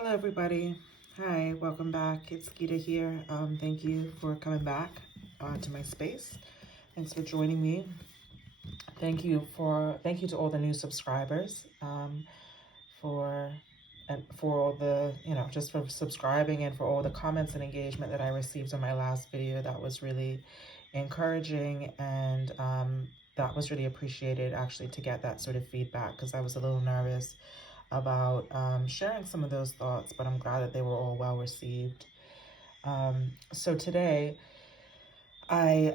Hello everybody. Hi, welcome back. It's Gita here. Thank you for coming back to my space. Thanks for joining me. Thank you to all the new subscribers for all the, just for subscribing and for all the comments and engagement that I received on my last video. That was really encouraging, and that was really appreciated actually to get that sort of feedback, because I was a little nervous about sharing some of those thoughts, but I'm glad that they were all well received. So today, I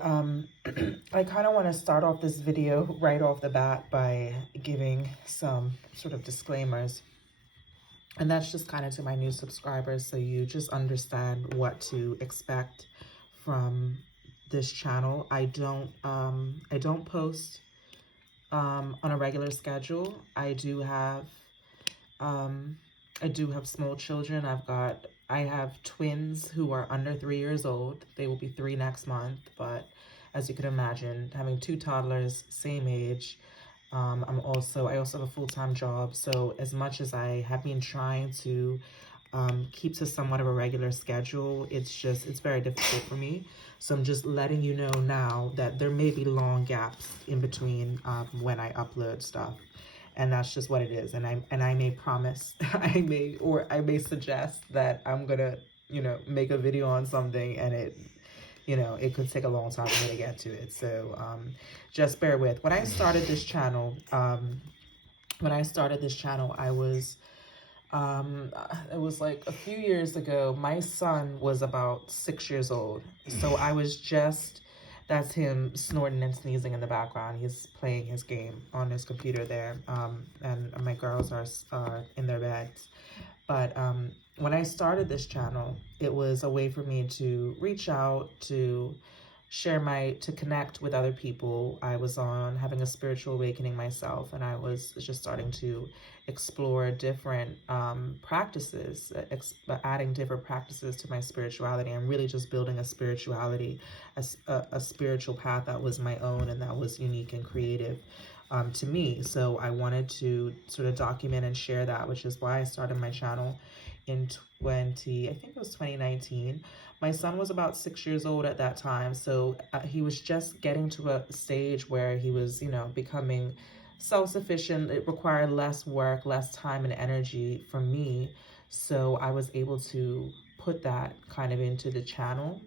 I kind of want to start off this video right off the bat by giving some sort of disclaimers. And that's just kind of to my new subscribers, so you just understand what to expect from this channel. I don't post on a regular schedule. I do have small children. I have twins who are under 3 years old. They will be 3 next month. But as you can imagine, having 2 toddlers, same age, I also have a full-time job. So as much as I have been trying to keep to somewhat of a regular schedule, it's very difficult for me. So I'm just letting you know now that there may be long gaps in between when I upload stuff. And that's just what it is. And I may promise, I may suggest that I'm gonna, make a video on something, and it could take a long time for me to get to it. So just bear with. When I started this channel, I was, it was like a few years ago. My son was about 6 years old. So I was just, that's him snorting and sneezing in the background. He's playing his game on his computer there. And my girls are in their beds. But when I started this channel, it was a way for me to reach out, to to connect with other people. I was having a spiritual awakening myself, and I was just starting to explore different practices, adding different practices to my spirituality, and really just building a spirituality, a spiritual path that was my own and that was unique and creative to me. So I wanted to sort of document and share that, which is why I started my channel in I think it was 2019. My son was about 6 years old at that time, so he was just getting to a stage where he was, becoming self-sufficient. It required less work, less time and energy from me, so I was able to put that kind of into the channel.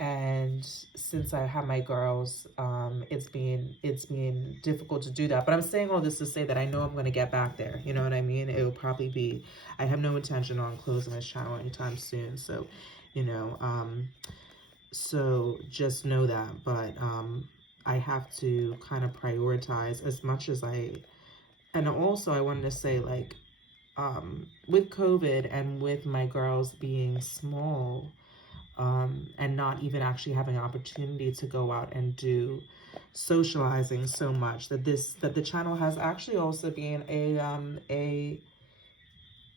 And since I have my girls, it's been difficult to do that. But I'm saying all this to say that I know I'm going to get back there. You know what I mean? It will probably be, I have no intention on closing this channel anytime soon. So, so just know that. But I have to kind of prioritize as much as and also I wanted to say, like, with COVID and with my girls being small, and not even actually having an opportunity to go out and do socializing so much, that the channel has actually also been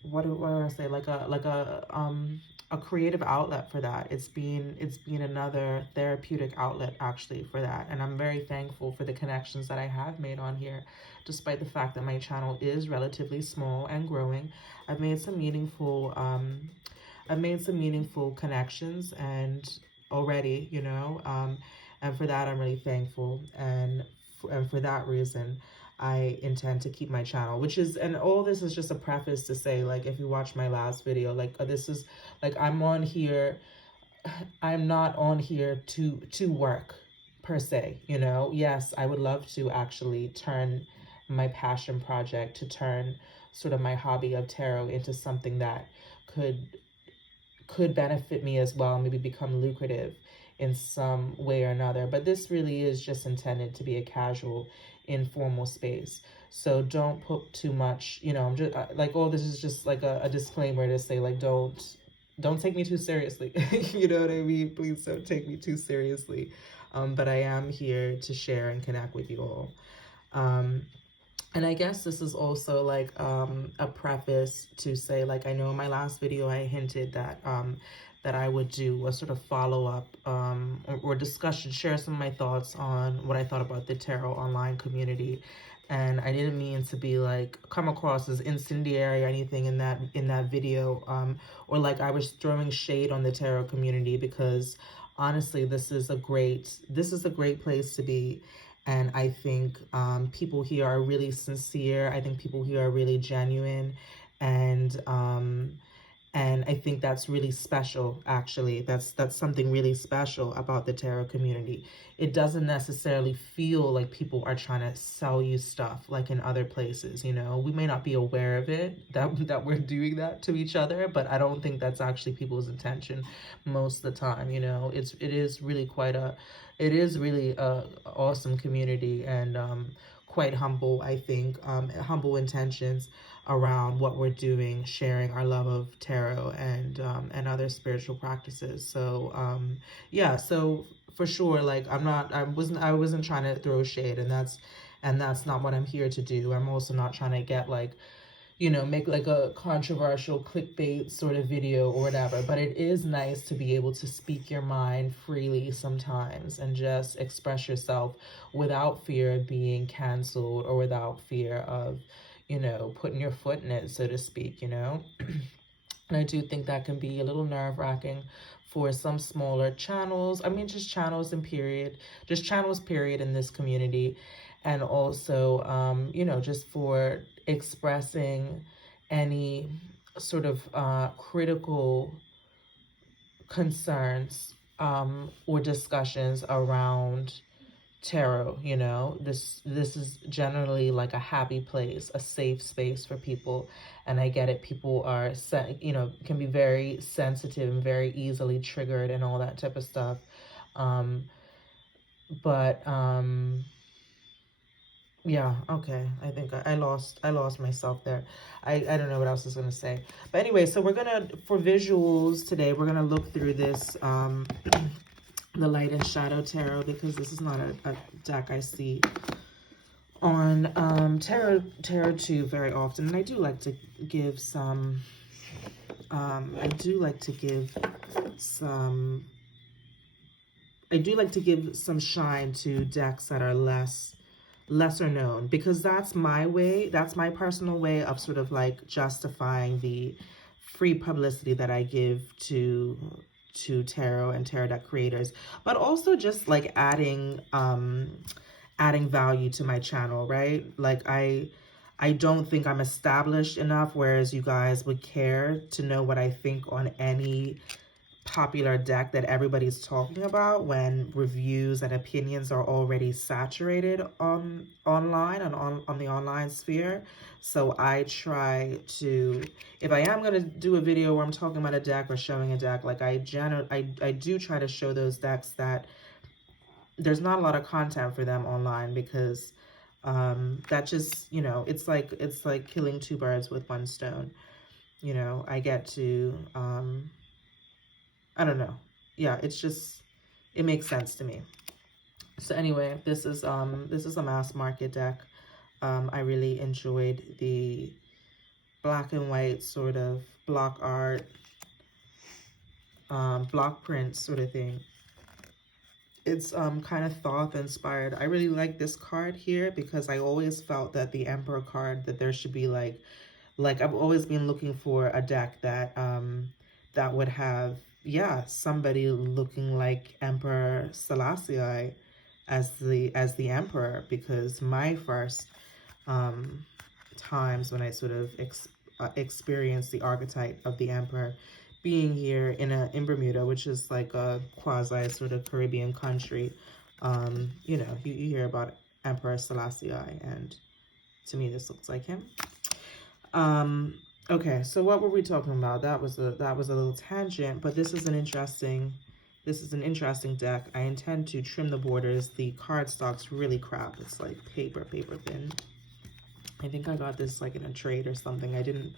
what do I say, like a creative outlet for that. It's been another therapeutic outlet actually for that, and I'm very thankful for the connections that I have made on here, despite the fact that my channel is relatively small and growing. I've made some meaningful connections and already, and for that I'm really thankful, and for that reason I intend to keep my channel, which is, and all this is just a preface to say, like, if you watch my last video, like, this is, like, I'm not on here to work per se, Yes, I would love to actually turn my passion project, to turn sort of my hobby of tarot into something that could benefit me as well, maybe become lucrative in some way or another. But this really is just intended to be a casual, informal space. So don't put too much, I'm just like, oh, this is just like a disclaimer to say, like, don't take me too seriously. You know what I mean? Please don't take me too seriously. But I am here to share and connect with you all. And I guess this is also like a preface to say, like, I know in my last video I hinted that that I would do a sort of follow-up or discussion, share some of my thoughts on what I thought about the tarot online community. and I didn't mean to be like come across as incendiary or anything in that video, or like I was throwing shade on the tarot community, because honestly, this is a great place to be. And I think people here are really sincere. I think people here are really genuine, and and I think that's really special, actually. That's something really special about the tarot community. It doesn't necessarily feel like people are trying to sell you stuff like in other places, you know? We may not be aware of it, that we're doing that to each other, but I don't think that's actually people's intention most of the time, you know? It is really a awesome community, and quite humble, I think, humble intentions around what we're doing, sharing our love of tarot and other spiritual practices. So yeah, so for sure, like I wasn't trying to throw shade, and that's not what I'm here to do. I'm also not trying to get like, you know, make like a controversial clickbait sort of video or whatever. But it is nice to be able to speak your mind freely sometimes and just express yourself without fear of being canceled, or without fear of, you know, putting your foot in it, so to speak, you know? And I do think that can be a little nerve-wracking for some smaller channels. I mean, just channels and period, just channels period in this community. And also, you know, just for expressing any sort of critical concerns or discussions around tarot. You know, this is generally like a happy place, a safe space for people. And I get it, people are you know, can be very sensitive and very easily triggered and all that type of stuff. But yeah, okay, I think I lost myself there. I don't know what else I was gonna say, but anyway, so we're gonna, for visuals today, we're gonna look through this the Light and Shadow Tarot, because this is not a deck I see on Tarot 2 very often. And I do like to give some shine to decks that are lesser known, because that's my personal way of sort of like justifying the free publicity that I give to tarot and tarot deck creators, but also just like adding value to my channel, right? Like I don't think I'm established enough, whereas you guys would care to know what I think on any popular deck that everybody's talking about, when reviews and opinions are already saturated online and on the online sphere. So I try to, if I am going to do a video where I'm talking about a deck or showing a deck, like I do try to show those decks that there's not a lot of content for them online, because that just, you know, it's like killing two birds with one stone. You know, I get to I don't know. Yeah, it's just, it makes sense to me. So anyway, this is a mass market deck. I really enjoyed the black and white sort of block art, block print sort of thing. It's kind of Thoth inspired. I really like this card here, because I always felt that the Emperor card, that there should be like I've always been looking for a deck that that would have, yeah, somebody looking like Emperor Selassie as the emperor, because my first times when I sort of experienced the archetype of the emperor being here in Bermuda, which is like a quasi sort of Caribbean country, you know, you hear about Emperor Selassie, and to me this looks like him. Okay, so what were we talking about? That was a little tangent, but this is an interesting deck. I intend to trim the borders. The cardstock's really crap. It's like paper thin. I think I got this like in a trade or something. I didn't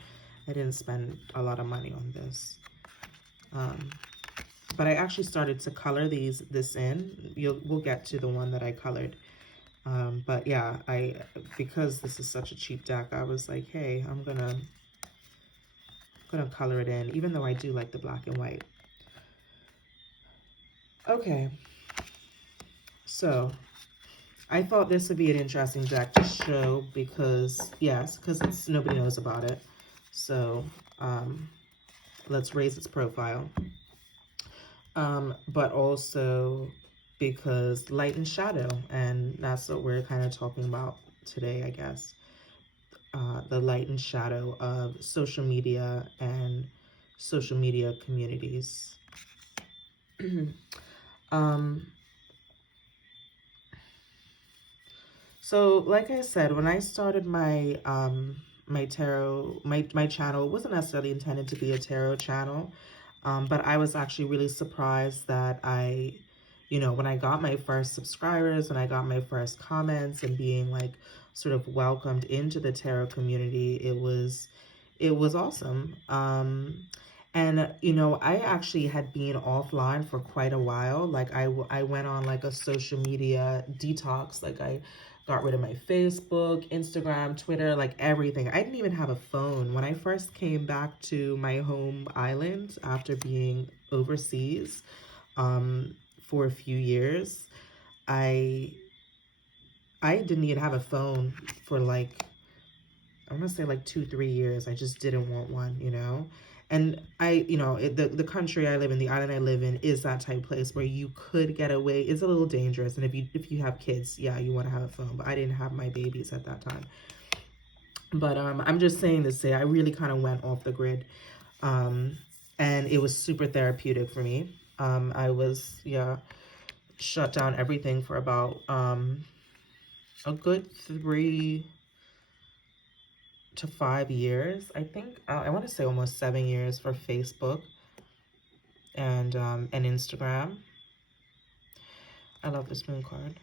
spend a lot of money on this. But I actually started to color this in. We'll get to the one that I colored. But yeah, because this is such a cheap deck, I was like, hey, I'm gonna color it in, even though I do like the black and white. Okay, so I thought this would be an interesting deck to show because, yes, because it's nobody knows about it. So let's raise its profile. But also because light and shadow, and that's what we're kind of talking about today, I guess. The light and shadow of social media and social media communities. So like I said, when I started my my tarot, my channel, it wasn't necessarily intended to be a tarot channel, but I was actually really surprised that when I got my first subscribers, when I got my first comments and being like sort of welcomed into the tarot community, it was awesome. And I actually had been offline for quite a while. Like I went on like a social media detox. Like I got rid of my Facebook, Instagram, Twitter, like everything. I didn't even have a phone. When I first came back to my home island after being overseas for a few years, I didn't even have a phone for like, I'm gonna say like 2-3 years. I just didn't want one, And the country I live in, the island I live in, is that type of place where you could get away. It's a little dangerous, and if you have kids, yeah, you want to have a phone. But I didn't have my babies at that time. But I'm just saying to say I really kind of went off the grid, and it was super therapeutic for me. I was shut down everything for about a good 3 to 5 years. I think I want to say almost 7 years for Facebook and Instagram. I love this moon card.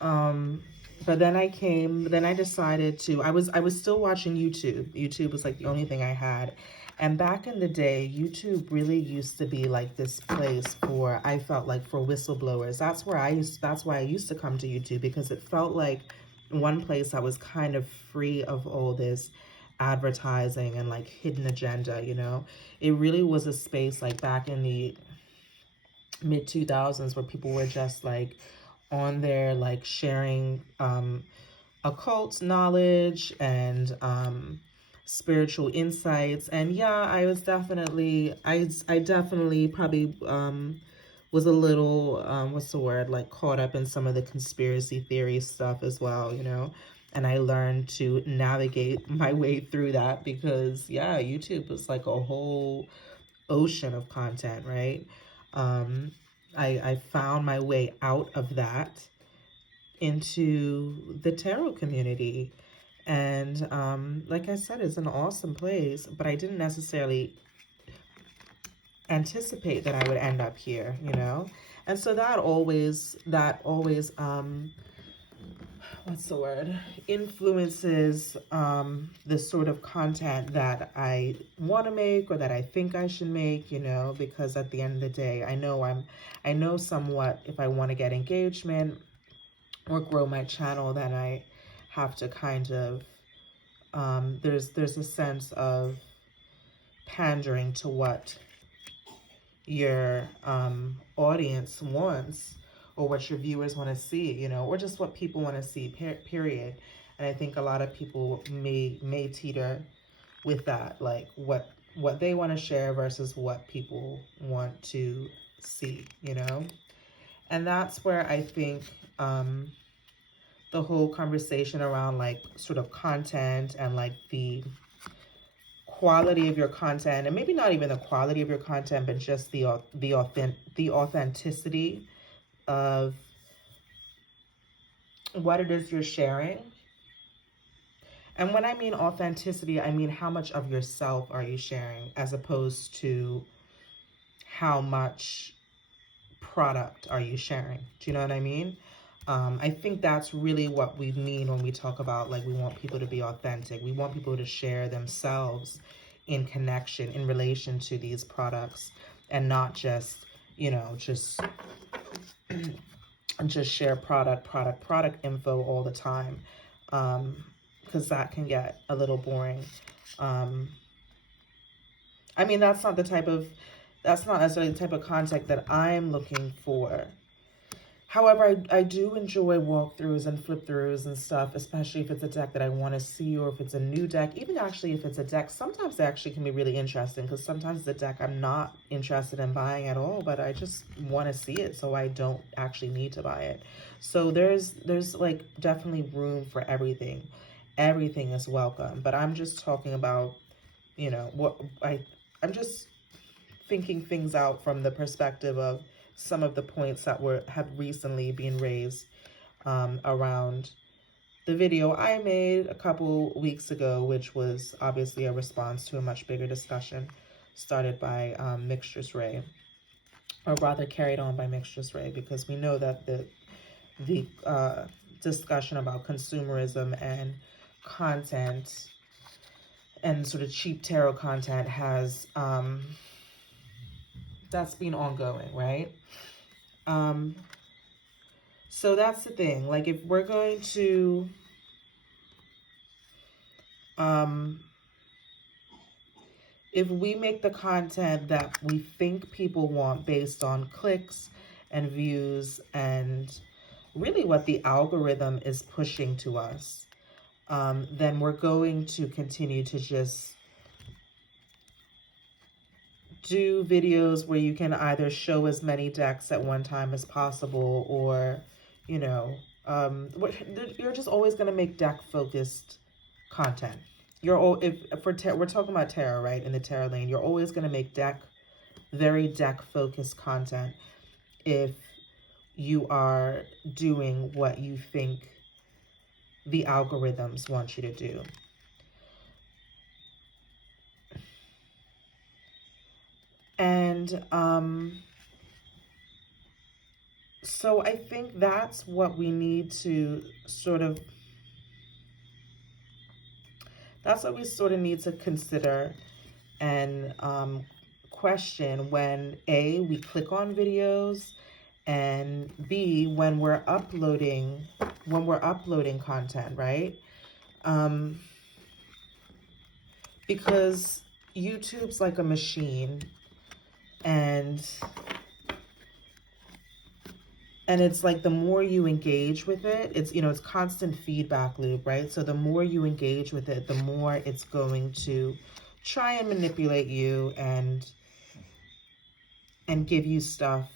But then I decided to, I was still watching YouTube. YouTube was like the only thing I had. And back in the day, YouTube really used to be like this place for, I felt like, for whistleblowers. That's why I used to come to YouTube, because it felt like one place I was kind of free of all this advertising and like hidden agenda, It really was a space like back in the mid 2000s where people were just like on there, like sharing occult knowledge and spiritual insights. And yeah, I was definitely, I definitely probably was a little, what's the word, like caught up in some of the conspiracy theory stuff as well, And I learned to navigate my way through that because, yeah, YouTube was like a whole ocean of content, right? I found my way out of that into the tarot community. And like I said, it's an awesome place, but I didn't necessarily anticipate that I would end up here, And so that always what's the word, influences the sort of content that I want to make or that I think I should make, because at the end of the day, I know somewhat if I want to get engagement or grow my channel, then I have to kind of there's a sense of pandering to what your audience wants, or what your viewers want to see, or just what people want to see, period. And I think a lot of people may teeter with that, like what they want to share versus what people want to see, And that's where I think the whole conversation around like sort of content and like the quality of your content, and maybe not even the quality of your content, but just the authenticity of what it is you're sharing. And when I mean authenticity, I mean how much of yourself are you sharing, as opposed to how much product are you sharing. Do you know what I mean? I think that's really what we mean when we talk about, like, we want people to be authentic. We want people to share themselves in connection, in relation to these products, and not just, just share product info all the time, because that can get a little boring. I mean, that's not necessarily the type of content that I'm looking for However, I do enjoy walkthroughs and flip throughs and stuff, especially if it's a deck that I want to see, or if it's a new deck. Even actually if it's a deck, sometimes they actually can be really interesting, because sometimes the deck I'm not interested in buying at all, but I just want to see it, so I don't actually need to buy it. So there's like definitely room for everything. Everything is welcome, but I'm just talking about, you know, I'm just thinking things out from the perspective of some of the points that have recently been raised around the video I made a couple weeks ago, which was obviously a response to a much bigger discussion started by Mixtress Ray, or rather carried on by Mixtress Ray, because we know that the discussion about consumerism and content and sort of cheap tarot content has that's been ongoing, right? So that's the thing. Like, if we're going to if we make the content that we think people want based on clicks and views and really what the algorithm is pushing to us, then we're going to continue to just do videos where you can either show as many decks at one time as possible, or, you know, you're just always going to make deck focused content. We're talking about tarot, right? In the tarot lane, you're always going to make very deck focused content if you are doing what you think the algorithms want you to do. And so I think that's what we need to need to consider and question when A, we click on videos, and B, when we're uploading content, right? Because YouTube's like a machine, and it's like the more you engage with it, it's constant feedback loop, right? So the more you engage with it, the more it's going to try and manipulate you and give you stuff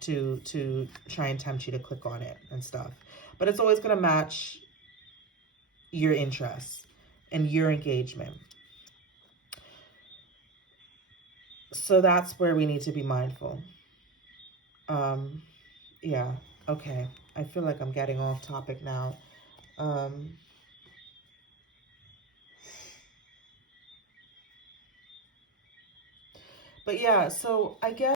to try and tempt you to click on it and stuff. But it's always going to match your interests and your engagement. So that's where we need to be mindful. Yeah, okay. I feel like I'm getting off topic now. But yeah, so I guess